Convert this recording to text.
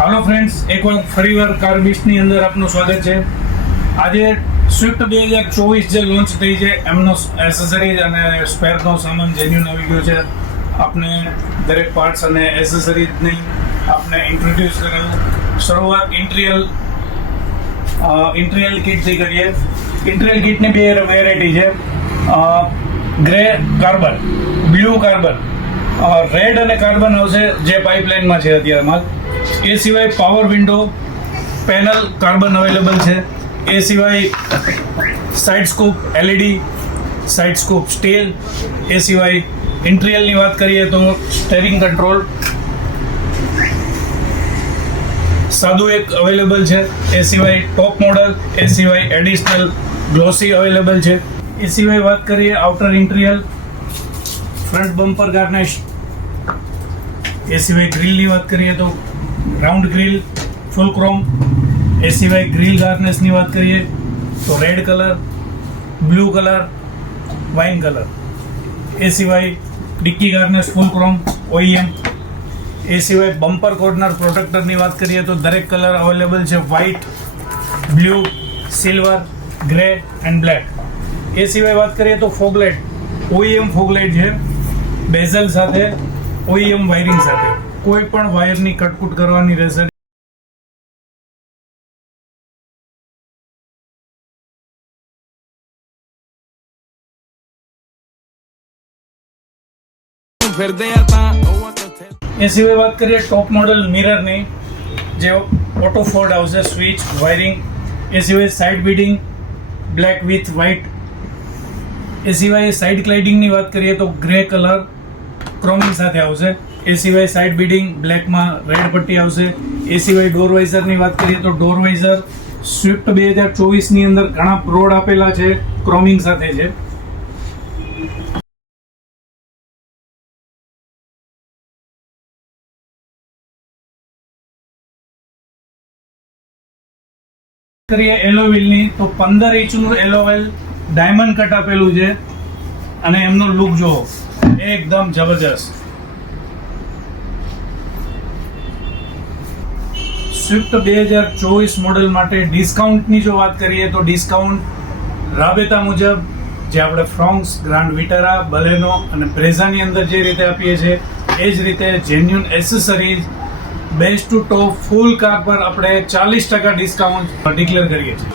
હાલો friends, એક વાર ફરીવાર કાર બીસની અંદર આપનું સ્વાગત છે. આજે સ્વિફ્ટ 2024 જે લોન્ચ થઈ છે એમનો એસેસરીઝ અને સ્પેરનો સામાન જેન્યુન આવી ગયો છે. આપને દરેક પાર્ટ્સ અને એસેસરીઝની આપને ઇન્ટ્રોડ્યુસ કરાવું. શરૂઆત ઇન્ટિરિયલ કિટથી કરીએ. ઇન્ટિરિયલ કિટની બે વેરાયટી છે, grey carbon, blue carbon, red અને કાર્બન આવશે જે પાઇપલાઇનમાં છે અત્યારે માલ. એ સિવાય power window panel carbon available છે. એ સિવાય side scoop LED, side scoop steel. એ સિવાય ઇન્ટિરિયલની વાત કરીએ તો સ્ટેરિંગ કંટ્રોલ સાદું એક અવેલેબલ છે. એ સિવાય ટોપ મોડલ, એ સિવાય એડિશનલ ગ્લોસી અવેલેબલ છે. એ સિવાય વાત કરીએ outer interior, front bumper garnish. એ સિવાય ગ્રીલની વાત કરીએ તો રાઉન્ડ ગ્રીલ ફૂલ ક્રોમ. એ સિવાય ગ્રીલ ગાર્નિશની વાત કરીએ તો red colour, blue colour, wine colour. એ સિવાય ડિક્કી ગાર્નિશ ફૂલ ક્રોમ ઓઈએમ. એ સિવાય બમ્પર કોર્નર પ્રોટેક્ટરની વાત કરીએ તો દરેક કલર અવેલેબલ છે, white, blue, silver, grey and black. એ સિવાય વાત કરીએ તો ફોગલાઇટ ઓઈએમ ફોગલાઇટ છે, બેઝલ સાથે, ઓઈએમ વાયરિંગ સાથે. કોઈ પણ વાયરની કટકૂટ કરવાની રહેશે. એ સિવાય વાત કરીએ ટોપ મોડલ મિરરની, જે ઓટો ફોલ્ડ આવશે, સ્વિચ, વાયરિંગ. એ સિવાય સાઇડ બીડિંગ બ્લેક વિથ વ્હાઇટ. એ સિવાય સાઇડ ક્લાઇડિંગની વાત કરીએ તો ગ્રે કલર ક્રોમિંગ સાથે આવશે. એ સિવાય સાઇડ બીડિંગ બ્લેકમાં રેડ પટ્ટી આવશે. એ સિવાય ડોર વાઇઝરની વાત કરીએ તો ડોર વાઇઝર સ્વિફ્ટ 2024ની અંદર ઘણા પ્રોડ આપેલા છે, ક્રોમિંગ સાથે છે. કરીએ એલો વ્હીલની તો 15 ઇંચનું એલો વ્હીલ ડાયમંડ કટ આપેલું છે અને એમનો લુક જો એકદમ જબરજસ્ત. સ્વિફ્ટ 2024 મોડેલ માટે ડિસ્કાઉન્ટની જો વાત કરીએ તો ડિસ્કાઉન્ટ રાબેતા મુજબ જે આપણે ફ્રોન્ક્સ, ગ્રાન્ડ વિટારા, બલેનો અને બ્રેઝાની અંદર જે રીતે આપીએ છીએ એ જ રીતે જેન્યુન એસેસરીઝ બેસ્ટ ટુ ટોપ ફૂલ કાર પર આપણે 40% ડિસ્કાઉન્ટ ડિક્લેર કરીએ છીએ.